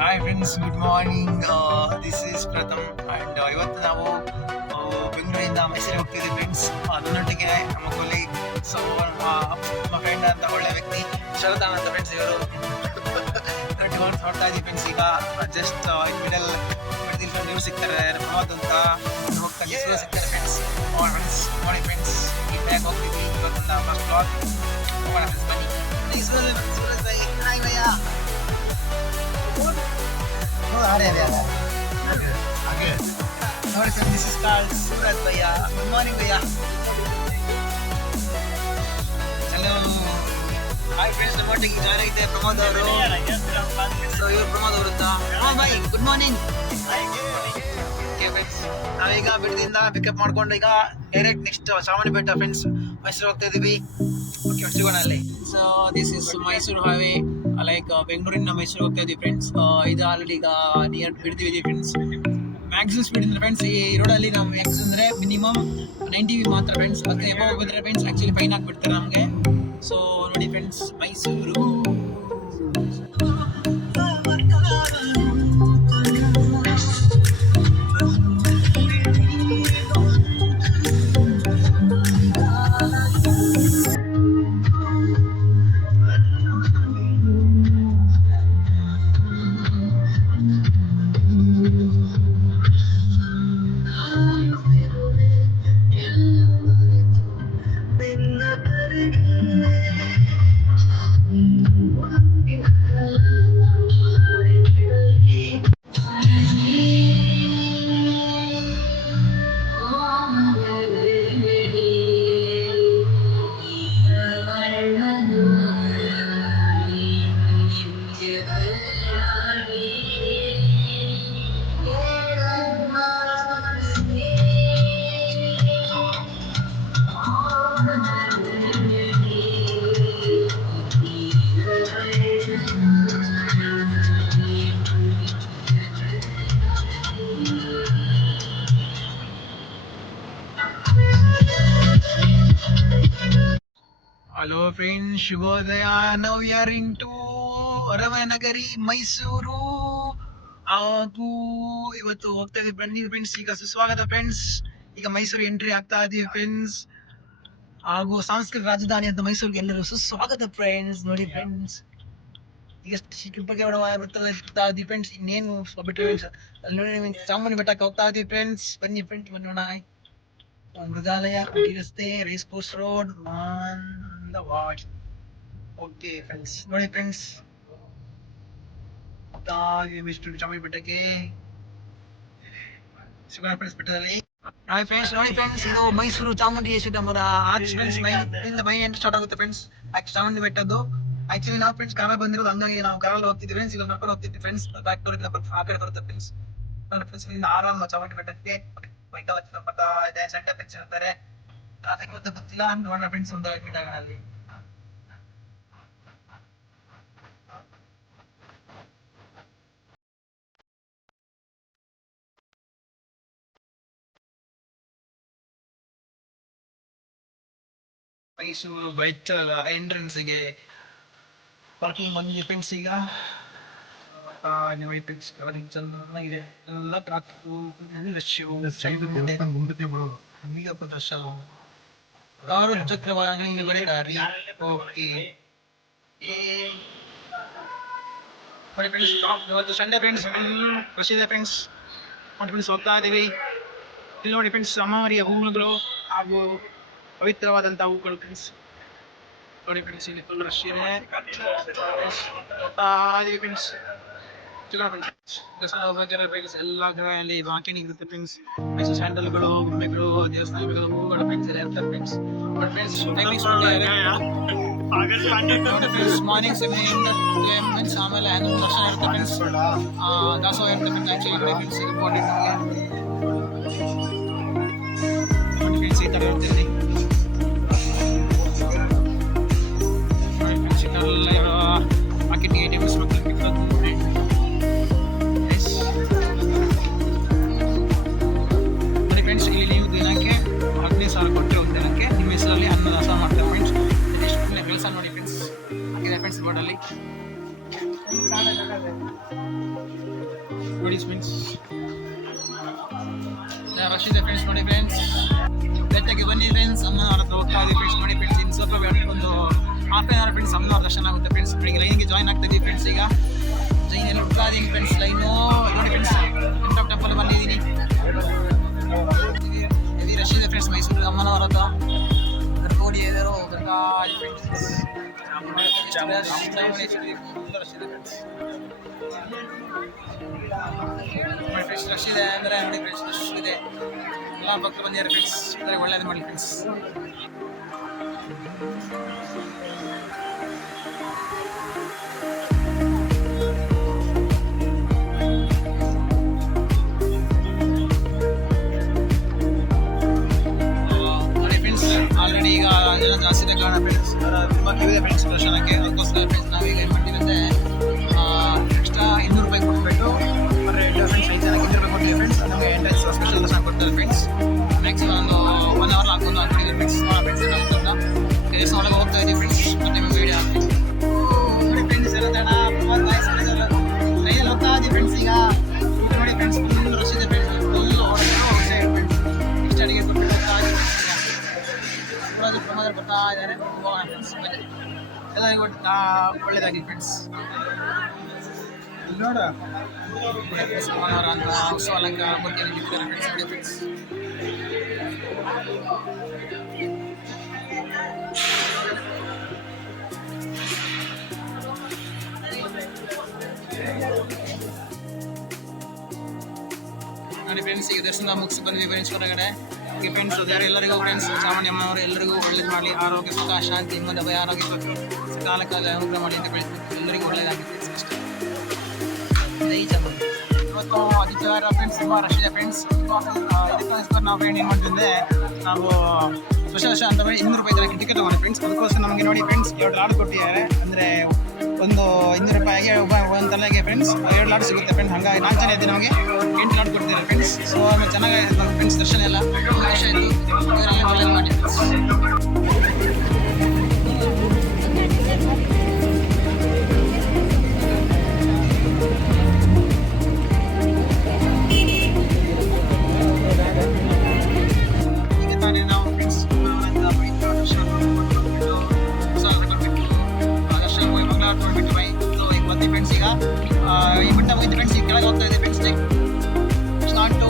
Hi friends, good morning. This is Pratham and ಇವತ್ತು ನಾವು ಬೆಂಗಳೂರಿಂದ ಮೈಸೂರಿಗೆ ಹೋಗ್ತಿದ್ದೀವಿ ಫ್ರೆಂಡ್ಸ್. ನನ್ನೊಟ್ಟಿಗೆ ನಮ್ಮ ಕೊಲೀಗ್, ಸೊ ನಮ್ಮ ಫ್ರೆಂಡ್ ಅಂತ ಒಳ್ಳೆ ವ್ಯಕ್ತಿ ಶರತಾನ್ ಅಂತ ಫ್ರೆಂಡ್ಸ್. ಇವರು ಹೊರಡ್ತಾ ಇದ್ದೀವಿ ಫ್ರೆಂಡ್ಸ್. ಈಗ ಜಸ್ಟ್ ಮಿಡಲ್ ಫ್ರೆಂಡ್ ಇವ್ರು ಸಿಗ್ತಾರೆ, ಪ್ರಮೋದ್ ಅಂತ ಹೋಗ್ತಾ ಇವರು ಸಿಗ್ತಾರೆ ಫ್ರೆಂಡ್ಸ್. ನೋಡಿ ಫ್ರೆಂಡ್ಸ್, ಈ ಬ್ಯಾಗ್ ಹೋಗ್ತೀವಿ ಇವತ್ತಿಂದ ಫಸ್ಟ್ ಬ್ಲಾಗ್ ಹೋಗೋಣ ಫ್ರೆಂಡ್ಸ್. ಬನ್ನಿ. ಸೂರಜ್ ಭಾಯ್, ಹಾಯ್ ಭಯ್ಯ. ನೋಡಿ friends, this is called Suraj bhaiya. Good morning bhaiya. Hello, hi friends. ನಮ್ಮೊಟ್ಟಿಗೆ ಜಾಯ್ನ್ ಆಗಿದೆ ಪ್ರಮೋದ್ ಅವರು. ಸೊ ಇವರು ಪ್ರಮೋದ್ ಅವರು ಅಂತ. Pramod Bhai, good morning. Okay friends, ನಾವೀಗ ಬಿಡದಿಂದ ಪಿಕಪ್ ಮಾಡ್ಕೊಂಡು ಈಗ ಡೈರೆಕ್ಟ್ ನೆಕ್ಸ್ಟ್ ಚಾಮುಂಡಿ ಬೆಟ್ಟ ಫ್ರೆಂಡ್ಸ್ ಮೈಸೂರು ಹೋಗ್ತಾ ಇದೀವಿ. ಓಕೆ, ಸಿಗೋಣ ಅಲ್ಲಿ. So this is Mysuru highway, like ಬೆಂಗಳೂರಿಂದ ಮೈಸೂರು ಹೋಗ್ತಾ ಇದೀವಿ ಫ್ರೆಂಡ್ಸ್. ಇದು ಆಲ್ರೆಡಿ ಈಗ ನಿಯರ್ ಬಿಡ್ತೀವಿ ಫ್ರೆಂಡ್ಸ್. ಮ್ಯಾಕ್ಸಿಮಮ್ ಸ್ಪೀಡ್ ಅಂದ್ರೆ ಫ್ರೆಂಡ್ಸ್ ಈ ರೋಡಲ್ಲಿ ನಾವು ಮ್ಯಾಕ್ಸಿಮಮ್ ಅಂದರೆ ಮಿನಿಮಮ್ 90 ಮಾತ್ರ ಫ್ರೆಂಡ್ಸ್. ಅದಕ್ಕೆ ಎಬವ್ ಬಂದರೆ ಫ್ರೆಂಡ್ಸ್ ಆ್ಯಕ್ಚುಲಿ ಫೈನ್ ಹಾಕ್ಬಿಡ್ತಾರೆ ನಮಗೆ. ಸೊ ನೋಡಿ ಫ್ರೆಂಡ್ಸ್, ಮೈಸೂರು. ಹಲೋ ಫ್ರೆಂಡ್ಸ್, ಶುಭೋದಯ. Now we are in to ಅರಮನಗರಿ ಮೈಸೂರು. ಹಾಗೂ ಇವತ್ತು ಹೋಗ್ತಾ ಇದೀವಿ ಬನ್ನಿ ಫ್ರೆಂಡ್ಸ್. ಈಗ ಸುಸ್ವಾಗತ ಫ್ರೆಂಡ್ಸ್. ಈಗ ಮೈಸೂರು ಎಂಟ್ರಿ ಆಗ್ತಾ ಇದೀವಿ ಫ್ರೆಂಡ್ಸ್. ಹಾಗೂ ಸಾಂಸ್ಕೃತಿಕ ರಾಜಧಾನಿ ಅಂತ ಮೈಸೂರಿಗೆ ಎಲ್ಲರೂ ಸುಸ್ವಾಗತ ಫ್ರೆಂಡ್ಸ್. ನೋಡಿ ಫ್ರೆಂಡ್ಸ್, ಈಗ ಬರ್ತಾ ಇದೀವಿ ಫ್ರೆಂಡ್ಸ್. ಇನ್ನೇನು ಬಿಟ್ಟರೆ ಫ್ರೆಂಡ್ಸ್ ಅಲ್ಲಿ ನೋಡಿ ಚಾಮುಂಡಿ ಬೆಟ್ಟಕ್ಕೆ ಹೋಗ್ತಾ ಇದೀವಿ ಫ್ರೆಂಡ್ಸ್. ಬನ್ನಿ ಫ್ರೆಂಡ್ಸ್, ಬನ್ನೋಣ. ಮೃಗಾಲಯ, ರಸ್ತೆ, race course road, okay friends. ನೋಡಿ ಫ್ರೆಂಡ್ಸ್, ಚಾಮುಂಡಿ ಬೆಟ್ಟಕ್ಕೆ ಸಿಗೋಣ ಫ್ರೆಂಡ್ಸ್ ಬೆಟ್ಟದಲ್ಲಿ. ಹಾಯ್ ಫ್ರೆಂಡ್ಸ್, ನೋಡಿ ಫ್ರೆಂಡ್ಸ್, ಇದು ಮೈಸೂರು ಚಾಮುಂಡೇಶ್ವರಿ ಅವರ ಆರ್ಚ್ ಫ್ರೆಂಡ್ಸ್. ಮೈ ಎಂಟು ಸ್ಟಾರ್ಟ್ ಆಗುತ್ತೆ ಫ್ರೆಂಡ್ಸ್ ಚಾಮುಂಡಿ ಬೆಟ್ಟದ್ದು. ಆಕ್ಚುಲಿ ನಾವು ಫ್ರೆಂಡ್ಸ್ ಕಾರಲ್ಲಿ ಬಂದಿರೋದು, ಹಂಗಾಗಿ ನಾವು ಕಾರಲ್ಲಿ ಹೋಗ್ತಿದ್ವಿ ಫ್ರೆಂಡ್ಸ್. ಈಗ ನಡ್ಕೊಂಡು ಹೋಗ್ತಿದ್ವಿ ಫ್ರೆಂಡ್ಸ್. ಬ್ಯಾಕ್ ಡೋರ್ ಆ ಕಡೆ ಬರುತ್ತೆ ಫ್ರೆಂಡ್ಸ್. ಫ್ರೆಂಡ್ಸ್ ಇಲ್ಲಿಂದ ಆರಾಮ ಚಾಮುಂಡಿ ಬೆಟ್ಟಕ್ಕೆ ಸೆಂಟರ್ ಇರ್ತಾರೆ. ಟ್ರಾಫಿಕ್ ಗೊತ್ತಿಲ್ಲ ನೋಡೋಣ ಫ್ರೆಂಡ್ಸ್. ಒಂದು ಅಲ್ಲಿ ಮೈಸೂರು ಬೆಟ್ಟ ಎಂಟ್ರೆನ್ಸ್ಗೆ ಪಾರ್ಕಿಂಗ್ ಬಂದಿದೆ ಫ್ರೆಂಡ್ಸ್. ಈಗ ಚೆನ್ನಾಗಿದೆ ಎಲ್ಲ ಚಕ್ರ ವಾಹನಗಳು. ಓಕೆ ಇವತ್ತು ಸಂಡೇ ಫ್ರೆಂಡ್ಸ್, ರಶ್ ಇದೆ ಫ್ರೆಂಡ್ಸ್. ಫ್ರೆಂಡ್ಸ್ ಹೋಗ್ತಾ ಇದೀವಿ. ಇಲ್ಲಿ ನೋಡಿ ಫ್ರೆಂಡ್ಸ್, ಅಮಾರಿಯ ಹೂವುಗಳು ಹಾಗೂ ಪವಿತ್ರವಾದಂಥ ಹೂವುಗಳು ಫ್ರೆಂಡ್ಸ್. ನೋಡಿ ಫ್ರೆಂಡ್ಸ್, ಇಲ್ಲಿ ಫುಲ್ ರಶ್ ಇದೆ. ಫ್ರೆಂಡ್ಸ್ ಎಲ್ಲ ಕಡೆಯಲ್ಲಿ ವಾಕಿಂಗ್ ಇರುತ್ತೆ ಫ್ರೆಂಡ್ಸ್. ಮೈಸೂರು ಸ್ಯಾಂಡಲ್ಗಳು, ಗೊಂಬೆಗಳು, ದೇವಸ್ಥಾನಗಳು, ಹೂವುಗಳು ಫ್ರೆಂಡ್ಸ್ ಎಲ್ಲ ಇರ್ತಾರೆ ಫ್ರೆಂಡ್ಸ್. Morning 7 AM friends. ಆಮೇಲೆ ಹನ್ನೊಂದು ವರ್ಷ ಇರುತ್ತೆ ಫ್ರೆಂಡ್ಸ್. ದಾಸೋಹ ಇರುತ್ತೆ friends. Actually friends important friends ಈ ಥರ ಇರ್ತೀವಿ. Marketing items friends. ಇಲ್ಲಿ ನೀವು ದಿನಕ್ಕೆ 15,000 ಕೊಟ್ಟರೆ ಒಂದು ದಿನಕ್ಕೆ ನಿಮ್ಮ ಹೆಸರಲ್ಲಿ ಅನ್ನದಾಸ ಮಾಡ್ತಾರೆ ಫ್ರೆಂಡ್ಸ್. ಎಷ್ಟು ಕೆಲಸ ನೋಡಿ ಫ್ರೆಂಡ್ಸ್, ಹಾಕಿದೆ ಫ್ರೆಂಡ್ಸ್ ಬೋರ್ಡಲ್ಲಿ. ನೋಡಿ ಫ್ರೆಂಡ್ಸ್, ರಶ್ ಇದೆ ಫ್ರೆಂಡ್ಸ್. ನೋಡಿ ಫ್ರೆಂಡ್ಸ್, ಬೆಟ್ಟಕ್ಕೆ ಬನ್ನಿ ಫ್ರೆಂಡ್ಸ್. ಅಮ್ಮನವ್ರ ಹತ್ರ ಹೋಗ್ತಾ ಇದ್ದೀವಿ ಫ್ರೆಂಡ್ಸ್. ನೋಡಿ ಫ್ರೆಂಡ್ಸ್, ಇನ್ನು ಸ್ವಲ್ಪ ಒಂದು ಹಾಫ್ ಆನ್ ಅವರ್ ಫ್ರೆಂಡ್ಸ್ ಅಮ್ಮನವ್ರ ದರ್ಶನ ಆಗುತ್ತೆ ಫ್ರೆಂಡ್ಸ್. ಬೆಳಿಗ್ಗೆ ಲೈನ್ಗೆ ಜಾಯ್ನ್ ಆಗ್ತಾ ಇದ್ದೀವಿ ಫ್ರೆಂಡ್ಸ್. ಈಗ ಜೈನಲ್ಲಿ ಹುಡ್ತಾ ಇದ್ದೀನಿ ಫ್ರೆಂಡ್ಸ್ ಲೈನು. ನೋಡಿ ಫ್ರೆಂಡ್ಸ್, ಟೆಂಪಲ್ ಬಂದಿದ್ದೀನಿ. ಹೆವಿ ರಶ್ ಇದೆ ಫ್ರೆಂಡ್ಸ್ ಮೈಸೂರು ಅಮ್ಮನವರ ಹತ್ರ. ನೋಡಿ ಎದುರು ಬರ್ತಾ ಇದೆ ಫ್ರೆಂಡ್ಸ್. ಫ್ರೆಂಡ್ಸ್ ರಶ್ ಇದೆ ಅಂದರೆ ನೋಡಿ ಫ್ರೆಂಡ್ಸ್, ರಶ್ ಇದೆ. ಎಲ್ಲ ಭಕ್ತರು ಬಂದಿದ್ದಾರೆ ಫ್ರೆಂಡ್ಸ್. ಅಂದರೆ ಒಳ್ಳೇದು ಮಾಡಲಿ ಫ್ರೆಂಡ್ಸ್. ನೋಡಿ ಫ್ರೆಂಡ್ಸ್, ಆಲ್ರೆಡಿ ಈಗ ಎಲ್ಲ ಜಾಸ್ತಿ ಇದೆ ಕಾರಣ ಫ್ರೆಂಡ್ಸ್. ತುಂಬ ಕ್ಯೂ ಇದೆ ಫ್ರೆಂಡ್ಸ್ ದರ್ಶನಕ್ಕೆ. ಅದಕ್ಕೋಸ್ಕರ ಫ್ರೆಂಡ್ಸ್ ನಾವೀಗ ಏನು ಮಾಡ್ತೀವಿ ಅಂದರೆ ಎಕ್ಸ್ಟ್ರಾ 200 ರೂಪಾಯಿ ಕೊಟ್ಬಿಟ್ಟು ಪರ್ ಹೆಡ್ ಫ್ರೆಂಡ್ಸ್ 5 ಜನಕ್ಕೆ 200 ರೂಪಾಯಿ ಕೊಡ್ತೀವಿ ಫ್ರೆಂಡ್ಸ್. ನಮಗೆ ಎಂಟ್ರೆನ್ಸ್ ಸ್ಪೆಷಲ್ ದರ್ಶನ ಕೊಡ್ತಾರೆ ಫ್ರೆಂಡ್ಸ್. ಮ್ಯಾಕ್ಸಿಮಮ್ ಒಂದು 1 ಅವರ್ ಹಾಕೊಂಡು ಹಾಕೊಂಡಿದ್ದೀವಿ ಫ್ರೆಂಡ್ಸ್. ಫ್ರೆಂಡ್ಸ್ ಏನಾಗುತ್ತಲ್ಲ ಕೇಸ್ ಒಳಗೆ ಹೋಗ್ತಾ ಇದ್ದೀವಿ ಫ್ರೆಂಡ್ಸ್. ಮತ್ತೆ ನಿಮಗೆ ವೀಡಿಯೋ ಹಾಕ್ತೀವಿ. ನೋಡಿ ಫ್ರೆಂಡ್ಸ್, ಎಲ್ಲ ತಡ ಟ್ರೈನಲ್ಲಿ ಹೋಗ್ತಾ ಇದ್ದೀವಿ ಫ್ರೆಂಡ್ಸ್. ಈಗ ನೋಡಿ ಫ್ರೆಂಡ್ಸ್, ಫುಲ್ ರಶ್ ಇದೆ ಫ್ರೆಂಡ್ಸ್. ಫುಲ್ ಹೋಗ್ತಾ ಇದೆ ಫ್ರೆಂಡ್ಸ್. ಇಷ್ಟು ಅಡಿಗೆ ಕೊಟ್ಟು ಹೋಗ್ತಾ ಇದ್ದೀವಿ ಪ್ರಮಾದ ಬರ್ತಾ ಇದ್ದಾರೆ. ಫ್ರೆಂಡ್ಸ್ ಎಲ್ಲರಿಗೂ ಒಳ್ಳೆಯದಾಗಿ ಫ್ರೆಂಡ್ಸ್. ನೋಡ ಸೋಮವಾರ ಅಂತ ಉತ್ಸವ ಅಲಂಕಾರ ಬಗ್ಗೆ ನಿಂತಿದ್ದಾರೆ ಫ್ರೆಂಡ್ಸ್. ನೋಡಿ ಫ್ರೆಂಡ್ಸ್, ಈಗ ದರ್ಶನ ಮುಗಿಸಿ ಬಂದ್ವಿ ಫ್ರೆಂಡ್ಸ್ ಹೊರಗಡೆ. ಓಕೆ ಫ್ರೆಂಡ್ಸ್, ಎಲ್ಲರಿಗೂ ಫ್ರೆಂಡ್ಸ್ ಚಾಮುಂಡಿ ಅಮ್ಮನವರು ಎಲ್ಲರಿಗೂ ಒಳ್ಳೇದು ಮಾಡಲಿ. ಆರೋಗ್ಯ ಸುಖ ಶಾಂತಿ ನೆಮ್ಮದಿ ಭಯ ಆರೋಗ್ಯ ಕಾಲ ಕಾಲ ಅನುಗ್ರಹ ಮಾಡಿ ಅಂತ ಬೆಳೆಸ್ಬೇಕು. ಎಲ್ಲರಿಗೂ ಒಳ್ಳೇದಾಗಿ ಫ್ರೆಂಡ್ಸ್ ಅಷ್ಟೇ. ಜೈ ಚಾಮುಂಡಿ. ಇವತ್ತು ಆದಿತ್ಯವಾರ ಫ್ರೆಂಡ್ಸ್, ತುಂಬ ರಶ್ ಇದೆ ಫ್ರೆಂಡ್ಸ್. ಇದಕ್ಕೋಸ್ಕರ ನಾವು ಫ್ರೆಂಡ್ ಏನು ಮಾಡ್ತಿದ್ದೆ, ನಾವು ಸ್ಪೆಷಲ್ ಅಂತ ಹೇಳಿ 200 ರೂಪಾಯಿ ಜನಕ್ಕೆ ಟಿಕೆಟ್ ತೊಗೊಂಡೆ ಫ್ರೆಂಡ್ಸ್. ಅದಕ್ಕೋಸ್ಕರ ನಮಗೆ ನೋಡಿ ಫ್ರೆಂಡ್ಸ್ 2 ಲಾಡು ಕೊಟ್ಟಿದ್ದಾರೆ. ಅಂದರೆ ಒಂದು 200 ರೂಪಾಯಿಗೆ ಒಂದು ತಲೆಗೆ ಫ್ರೆಂಡ್ಸ್ 2 ಲಾಡು ಸಿಗುತ್ತೆ ಫ್ರೆಂಡ್ಸ್. ಹಾಗಾಗಿ 4 ಜನ ಇದ್ದು ನಮಗೆ 8 ಲಾಡು ಕೊಡ್ತಿದ್ದಾರೆ ಫ್ರೆಂಡ್ಸ್. ಸೊ ಆಮೇಲೆ ಚೆನ್ನಾಗಿದೆ ನಮ್ಮ ಫ್ರೆಂಡ್ಸ್ ದರ್ಶನ ಎಲ್ಲ ಖುಷಿ ಆಯಿತು. ಇವರೆಲ್ಲ ಒಳ್ಳೇದು ಮಾಡಿ ಈ ಬೆಟ್ಟ ಮುಗಿದ ಫ್ರೆಂಡ್ಸ್. ಈಗ ಕೆಳಗೆ ಹೋಗ್ತಾ ಇದೆ friends. Start to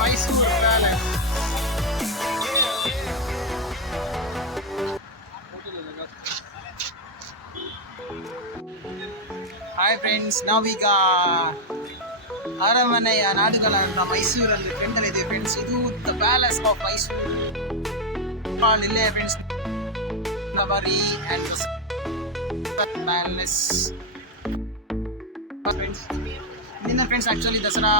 Mysore Palace. Hi friends, ನಾವೀಗ ಅರಮನೆಯ ನಾಡುಗಳನ್ನ ಮೈಸೂರಲ್ಲಿ ಫ್ರೆಂಡಲ್ಲಿ ಇದೆ ಫ್ರೆಂಡ್ಸ್. ಇದು ದ ಪ್ಯಾಲೇಸ್ ಆಫ್ ಮೈಸೂರು. ಇಲ್ಲೇ ಫ್ರೆಂಡ್ಸ್ ನವರಿ ಆ್ಯಂಡ್ ಪ್ಯಾಲೇಸ್ ಫ್ರೆಂಡ್ಸ್. ಇಲ್ಲಿಂದ ಫ್ರೆಂಡ್ಸ್ ಆ್ಯಕ್ಚುಲಿ ದಸರಾ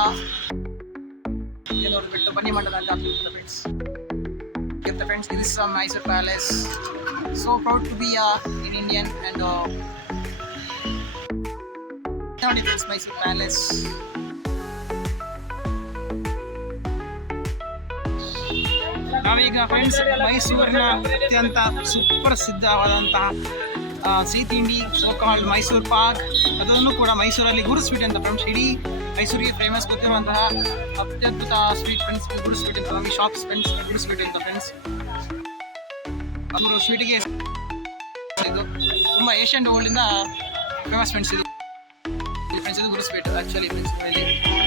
ನೋಡಿಬಿಟ್ಟು ಬನ್ನಿ ಮಂಡಲ ಅಂತ ಆಗ್ತಿರುತ್ತೆ friends. Friends, this is Mysore Palace. So proud to be an Indian and ನೋಡಿ ಫ್ರೆಂಡ್ಸ್ ಮೈಸೂರು ಪ್ಯಾಲೇಸ್. ನಾವೀಗ ಫ್ರೆಂಡ್ಸ್ ಮೈಸೂರಿನ ಅತ್ಯಂತ ಸುಪ್ರಸಿದ್ಧವಾದಂತಹ ಸಿಹಿ ತಿಂಡಿ ಸೋ ಕಾಲ್ಡ್ ಮೈಸೂರು ಪಾಕ್, ಅದನ್ನು ಕೂಡ ಮೈಸೂರಲ್ಲಿ ಗುರು ಸ್ವೀಟ್ ಅಂತ ಫ್ರೆಂಡ್ಸ್. ಇಡೀ ಮೈಸೂರಿಗೆ ಫೇಮಸ್ ಗೊತ್ತಿರುವಂತಹ ಅತ್ಯದ್ಭುತ ಸ್ವೀಟ್ ಫ್ರೆಂಡ್ಸ್ ಗುರು ಸ್ವೀಟ್ ಅಂತ. ನಮಗೆ ಶಾಪ್ಸ್ ಫ್ರೆಂಡ್ಸ್ ಗುರು ಸ್ವೀಟ್ ಅಂತ ಫ್ರೆಂಡ್ಸ್. ಅವರು ಸ್ವೀಟಿಗೆ ಇದು ತುಂಬ ಏಷ್ಯನ್ ವರ್ಲ್ಡಿಂದ ಫೇಮಸ್ ಫ್ರೆಂಡ್ಸ್. ಇದು ಫ್ರೆಂಡ್ಸ್ ಇದು ಗುರುಸ್ಪೇಟು ಆ್ಯಕ್ಚುಲಿ ಮೆಣಸಿನಹಳ್ಳಿ.